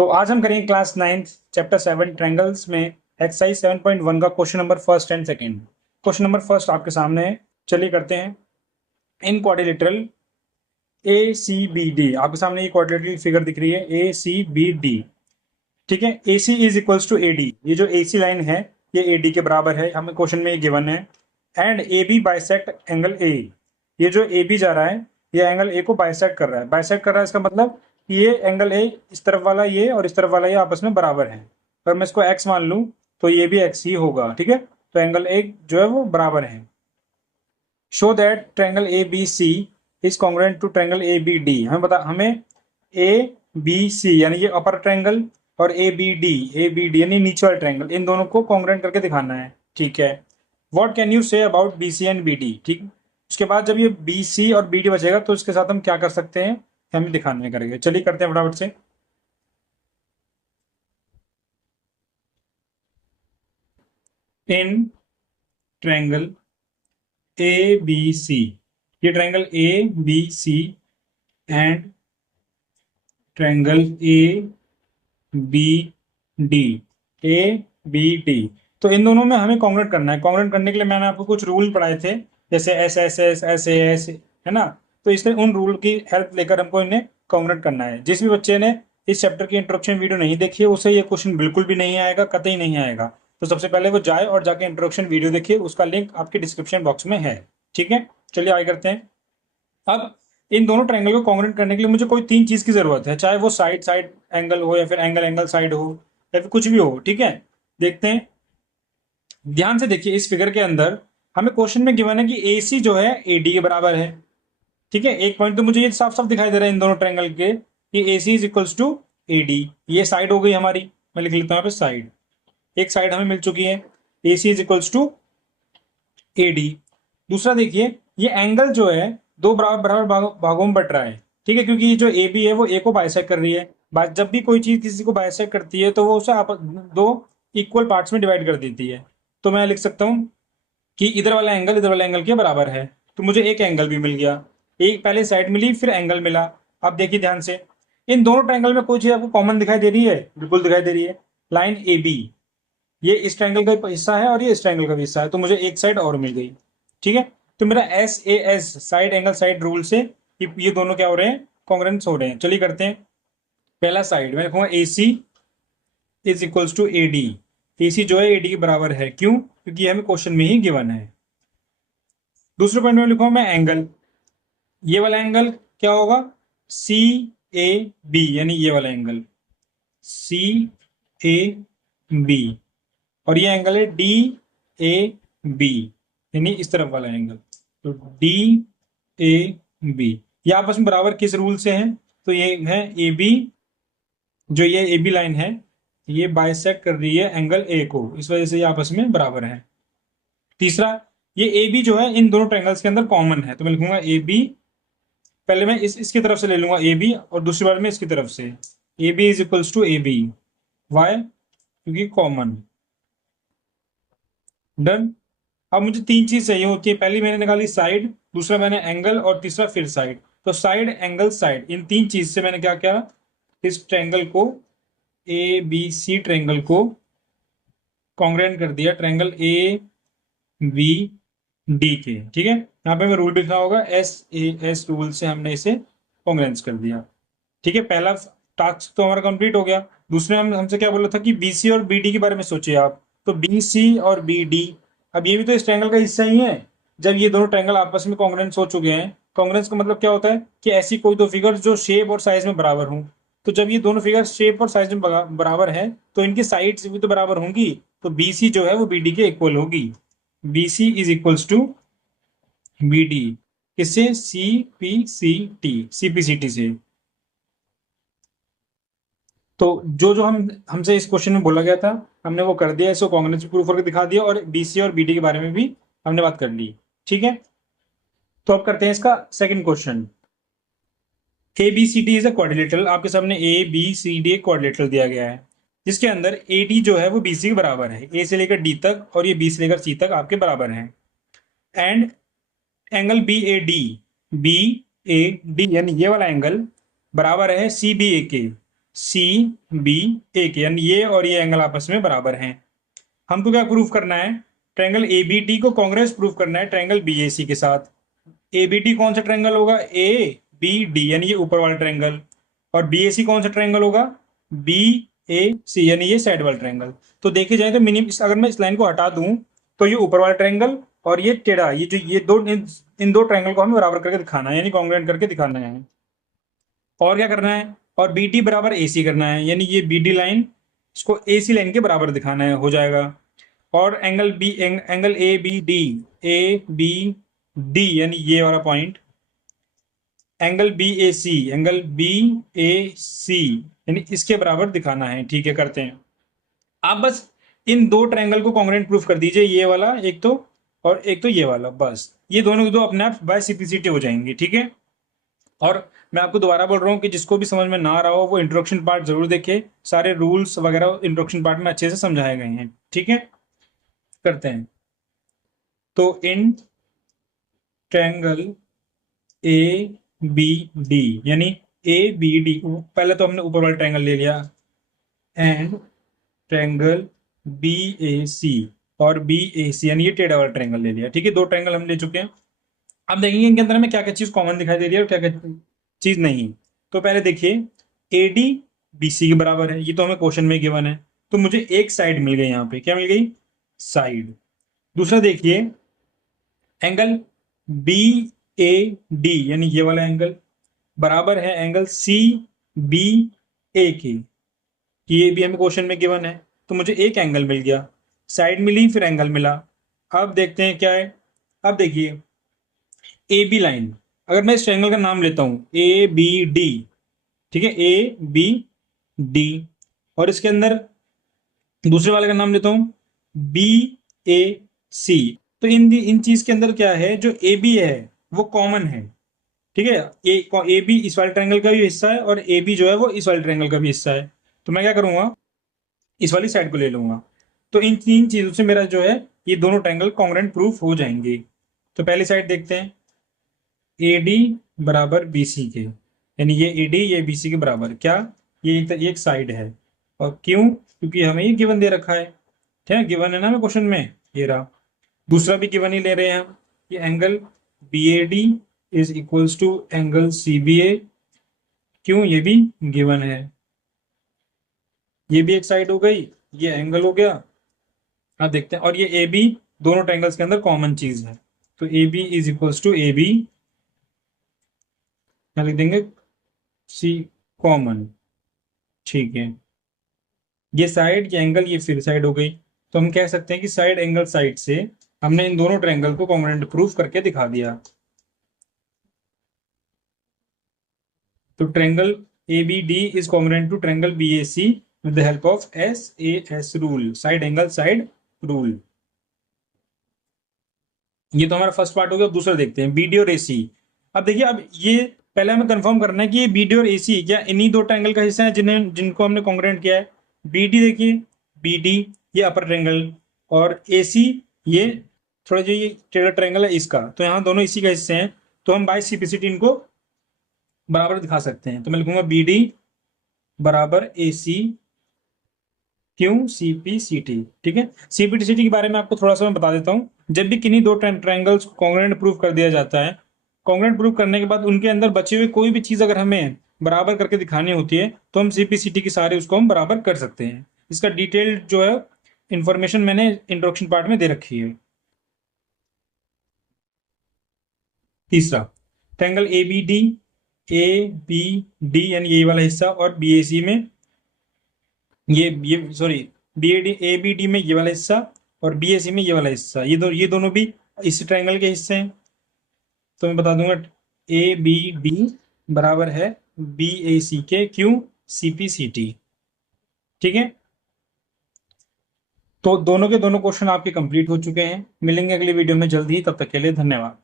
तो आज हम करेंगे क्लास 9 चैप्टर 7 ट्रायंगल्स में एक्सरसाइज 7.1 का question number first and second. Question number first आपके सामने है, चलिए करते हैं। In quadrilateral A C B D, आपके सामने ये क्वाड्रिलेटरल फिगर दिख रही है ए सी बी डी। ठीक है, A C is equals to A D. ये जो ए सी लाइन है ये ए डी के बराबर है, हमें क्वेश्चन में ये गिवन है। And A B bisect angle A, ये जो ए बी जा रहा है ये एंगल ए को बाइसेक्ट कर रहा है। बाइसेक्ट कर रहा है इसका मतलब ये एंगल ए इस तरफ वाला ये और इस तरफ वाला ये आपस में बराबर है। अगर मैं इसको एक्स मान लूं तो ये भी एक्स ही होगा। ठीक है, तो एंगल ए जो है वो बराबर है। Show that triangle A B C is congruent to triangle A B D. हमें ए बी सी यानी ये अपर ट्रायंगल और ए बी डी यानी नीचे वाला ट्रायंगल, इन दोनों को कॉन्ग्रुएंट करके दिखाना है। ठीक है, what can you say about B C and B D. ठीक, उसके बाद जब ये बी सी और बी डी बचेगा तो इसके साथ हम क्या कर सकते हैं, हमें दिखाने में करेंगे। चलिए करते हैं फटाफट से। इन ट्रायंगल ए बी सी, ये triangle A B C and triangle A B D, A B D, तो इन दोनों में हमें कॉन्ग्रुएंट करना है। कॉन्ग्रुएंट करने के लिए मैंने आपको कुछ रूल पढ़ाए थे, जैसे S S S S A S, है ना। तो इसलिए उन रूल की हेल्प लेकर हमको इन्हें कॉन्ग्रुएंट करना है। जिस भी बच्चे ने इस चैप्टर की इंट्रोडक्शन वीडियो नहीं देखी है उसे ये क्वेश्चन बिल्कुल भी नहीं आएगा, कतई नहीं आएगा। तो सबसे पहले वो जाए और जाके इंट्रोडक्शन वीडियो देखिए, उसका लिंक आपके डिस्क्रिप्शन बॉक्स में है। ठीक है, चलिए आगे करते हैं। अब इन दोनों ट्रायंगल को कॉन्ग्रुएंट करने के लिए मुझे कोई तीन चीज की जरूरत है, चाहे वो साइड साइड एंगल हो या फिर एंगल एंगल साइड हो या फिर कुछ भी हो। ठीक है, देखते हैं, ध्यान से देखिए। इस फिगर के अंदर हमें क्वेश्चन में गिवन है कि ए सी जो है ए डी के बराबर है। ठीक है, एक पॉइंट तो मुझे ये साफ साफ दिखाई दे रहा है इन दोनों ट्रायंगल के कि A C is equals to A D. ये साइड हो गई हमारी, मैं लिख लेता हूँ यहाँ पे साइड। एक साइड हमें मिल चुकी है, A C is equals to A D. दूसरा देखिए, ये एंगल जो है दो बराबर बराबर भागों में बट रहा है। ठीक है, क्योंकि जो ए बी है वो ए को बाइसेक्ट कर रही है। जब भी कोई चीज किसी को बाइसेक्ट करती है तो वो उसे दो इक्वल पार्ट्स में डिवाइड कर देती है। तो मैं लिख सकता हूं कि इधर वाला एंगल इधर वाला एंगल के बराबर है। तो मुझे एक एंगल भी मिल गया, एक पहले साइड मिली फिर एंगल मिला। अब देखिए ध्यान से, इन दोनों ट्रायंगल में कोई चीज आपको कॉमन दिखाई दे रही है? बिल्कुल दिखाई दे रही है। लाइन ए बी, ये इस ट्रायंगल का हिस्सा है और ये इस ट्रायंगल का भी हिस्सा है, तो मुझे एक साइड और मिल गई। ठीक है, तो मेरा S A S side angle side rule से ये दोनों क्या हो रहे हैं, कॉन्ग्रुएंट हो रहे हैं। चलिए करते हैं। पहला साइड मैं लिखूंगा A C is equals to A D. A C जो है ए डी के बराबर है, क्यों? क्योंकि हमें क्वेश्चन में ही गिवन है। दूसरे पॉइंट में लिखूंगा मैं एंगल, ये वाला एंगल क्या होगा, सी ए बी, यानी ये वाला एंगल सी ए बी, और ये एंगल है डी ए बी, यानी इस तरफ वाला एंगल। तो डी ए बी ये आपस में बराबर किस रूल से हैं? तो ये है ए बी, जो ये ए बी लाइन है ये बाइसेक्ट कर रही है एंगल ए को, इस वजह से ये आपस में बराबर है। तीसरा, ये ए बी जो है इन दोनों ट्रायंगल्स के अंदर कॉमन है, तो मैं लिखूंगा ए बी। पहले मैं इसकी तरफ से ले लूंगा ए बी और दूसरी बार में इसकी तरफ से। A B is equals to A B, why? क्योंकि कॉमन। डन। अब मुझे तीन चीज चाहिए होती है, पहली मैंने निकाली साइड, दूसरा मैंने एंगल और तीसरा फिर साइड। तो साइड एंगल साइड, इन तीन चीज से मैंने क्या किया, इस ट्रायंगल को ए बी सी ट्रायंगल को कॉन्ग्रुएंट कर दिया ट्रायंगल ए बी डी के। ठीक है, यहाँ पे मैं रूल भी लिखा होगा, एस ए एस रूल से हमने इसे कॉन्ग्रुएंट कर दिया। ठीक है, पहला टास्क तो हमारा कंप्लीट हो गया। दूसरे हमसे क्या बोला था कि बी सी और बी डी के बारे में सोचिए आप, तो बी सी और बी डी, अब ये भी तो इस ट्रायंगल का हिस्सा ही है। जब ये दोनों ट्रायंगल आपस में कॉन्ग्रुएंट हो चुके हैं, कॉन्ग्रुएंस का मतलब क्या होता है कि ऐसी कोई दो फिगर जो शेप और साइज में बराबर हों। तो जब ये दोनों फिगर शेप और साइज में बराबर है तो इनकी साइड्स भी तो बराबर होंगी, तो बी सी जो है वो बी डी के इक्वल होगी। B C is equals to B D, किससे? C P C T, C P C T से। तो जो जो हमसे इस क्वेश्चन में बोला गया था हमने वो कर दिया, इसको कॉन्ग्रुएंस प्रूफ करके दिखा दिया, और बीसी और बीडी के बारे में भी हमने बात कर ली। ठीक है, तो अब करते हैं इसका second question. A B C D is a quadrilateral, आपके सामने ए बी सी डी एक क्वाड्रिलेटरल दिया गया है जिसके अंदर ए डी जो है वो बी सी के बराबर है, ए से लेकर डी तक और ये बी से लेकर सी तक आपके बराबर है। And angle B A D, B A D यानी ये वाला एंगल बराबर है सी बी ए के। सी बी ए के, यानी ये और ये एंगल आपस में बराबर हैं। हमको क्या प्रूफ करना है? ट्रायंगल ए बी डी को कांग्रेस प्रूफ करना है ट्रायंगल बी ए सी के साथ। ए बी डी कौन सा ट्रायंगल होगा? ए बी डी, यानी ये ऊपर वाला ट्रायंगल। और बी ए सी कौन सा ट्रायंगल होगा? बी ए सी, यानी ये साइड वाला ट्रायंगल। तो देखे जाए तो मिनिमम, अगर मैं इस लाइन को हटा दूं तो ये ऊपर वाला ट्रायंगल और ये टेढ़ा, ये जो ये दो इन दो ट्रायंगल को हमें बराबर करके दिखाना है, यानी कॉन्ग्रुएंट करके दिखाना है। और क्या करना है? और बी डी बराबर ए सी करना है, यानी ये बी डी लाइन इसको ए सी लाइन के बराबर दिखाना है, हो जाएगा। और एंगल ए बी डी यानी ये वाला पॉइंट, एंगल बी ए सी यानी इसके बराबर दिखाना है। ठीक है, करते हैं। आप बस इन दो ट्रायंगल को कॉन्ग्रुएंट प्रूफ कर दीजिए, ये वाला एक तो और एक तो ये वाला, बस ये दोनों के दो अपने आप बाय सिंप्लिसिटी हो जाएंगी। ठीक है। और मैं आपको दोबारा बोल रहा हूँ कि जिसको भी समझ में ना आ रहा हो वो इंट्रोडक्शन पार्ट जरूर देखे, सारे रूल्स वगैरह इंट्रोडक्शन पार्ट में अच्छे से समझाए गए हैं। ठीक है, करते हैं। तो इन ट्रायंगल ए बी डी, यानी ए बी डी, पहले तो हमने ऊपर वाला ट्रायंगल ले लिया, एंड ट्रायंगल बी ए सी और बी ए सी, यानी ये टेढ़ा वाला ट्रायंगल ले लिया। ठीक है, दो ट्रायंगल हम ले चुके हैं। अब देखेंगे इनके अंदर हमें क्या क्या चीज कॉमन दिखाई दे रही है और क्या क्या चीज नहीं। तो पहले देखिए, ए डी बी सी के बराबर है, ये तो हमें क्वेश्चन में गिवन है। तो मुझे एक साइड मिल गई, यहाँ पे क्या मिल गई? साइड। दूसरा देखिए, एंगल बी ए डी यानी ये वाला एंगल बराबर है एंगल सी बी ए के, ये भी हमें क्वेश्चन में गिवन है। तो मुझे एक एंगल मिल गया, साइड मिली फिर एंगल मिला। अब देखते हैं क्या है। अब देखिए, ए बी लाइन, अगर मैं इस ट्रायंगल का नाम लेता हूं ए बी डी, ठीक है, ए बी डी, और इसके अंदर दूसरे वाले का नाम लेता हूं बी ए सी। तो इन चीज के अंदर क्या है, जो ए बी है वो कॉमन है। ठीक है, ए बी इस वाले ट्रायंगल का भी हिस्सा है और ए बी जो है वो इस वाले ट्रायंगल का भी हिस्सा है। तो मैं क्या करूंगा, इस वाली साइड को ले लूंगा। तो इन तीन चीजों से मेरा जो है ये दोनों ट्रायंगल कॉन्ग्रुएंट प्रूफ हो जाएंगे। तो पहली साइड देखते हैं, ए डी बराबर बी सी के, यानी ये ए डी ये बी सी के बराबर, क्या ये एक साइड है। और क्यों? क्योंकि हमें ये गिवन दे रखा है। ठीक है, गिवन है ना हमें क्वेश्चन में, ये रहा। दूसरा भी गिवन ही ले रहे हैं हम, ये angle B A D is equals to angle C B A, क्यों? ये भी गिवन है। ये भी एक साइड हो गई, ये एंगल हो गया। अब देखते हैं, और ये ए बी दोनों ट्रायंगल्स के अंदर कॉमन चीज है। तो A B is equals to A B, क्या लिख देंगे? C common. ठीक है, ये साइड ये एंगल ये फिर साइड हो गई। तो हम कह सकते हैं कि साइड एंगल साइड से हमने इन दोनों ट्रायंगल को कॉन्ग्रुएंट प्रूफ करके दिखा दिया। तो triangle A B D is congruent to triangle B A C with the help of S A S rule, side angle side rule. ये तो हमारा फर्स्ट पार्ट हो गया। दूसरा देखते हैं, बी डी और ए सी। अब देखिए, अब ये पहले हमें कंफर्म करना है कि ये बी डी और ए सी क्या इन्हीं दो ट्रायंगल का हिस्सा है जिनको हमने कॉन्ग्रुएंट किया है। बी डी देखिए, बी डी ये अपर ट्रायंगल, और ए सी ये थोड़ा जो ये टेढ़ा ट्रायंगल है इसका, तो यहाँ दोनों इसी का हिस्से हैं। तो हम बाय सिंप्लिसिटी इनको बराबर दिखा सकते हैं। तो मैं लिखूंगा बी डी बराबर ए सी, क्यों? C P C T. ठीक है, C P T C T के बारे में आपको थोड़ा सा मैं बता देता हूँ। जब भी किन्हीं दो ट्रायंगल्स को कॉन्ग्रुएंट प्रूफ कर दिया जाता है, कॉन्ग्रुएंट प्रूफ करने के बाद उनके अंदर बचे हुए कोई भी चीज अगर हमें बराबर करके दिखानी होती है तो हम सी पी सी टी की सारे उसको हम बराबर कर सकते हैं। इसका डिटेल्ड जो है इंफॉर्मेशन मैंने इंट्रोडक्शन पार्ट में दे रखी है। तीसरा, ट्रायंगल ए बी डी यानी ये वाला हिस्सा, और बी ए सी में ये sorry B A D A B D में ये वाला हिस्सा और बी ए सी में ये वाला हिस्सा, ये दोनों भी इस ट्रायंगल के हिस्से हैं। तो मैं बता दूंगा ए बी डी बराबर है बी ए सी के, क्यों? C P C T. ठीक है, तो दोनों के दोनों क्वेश्चन आपके कंप्लीट हो चुके हैं। मिलेंगे अगली वीडियो में जल्दी ही, तब तक के लिए धन्यवाद।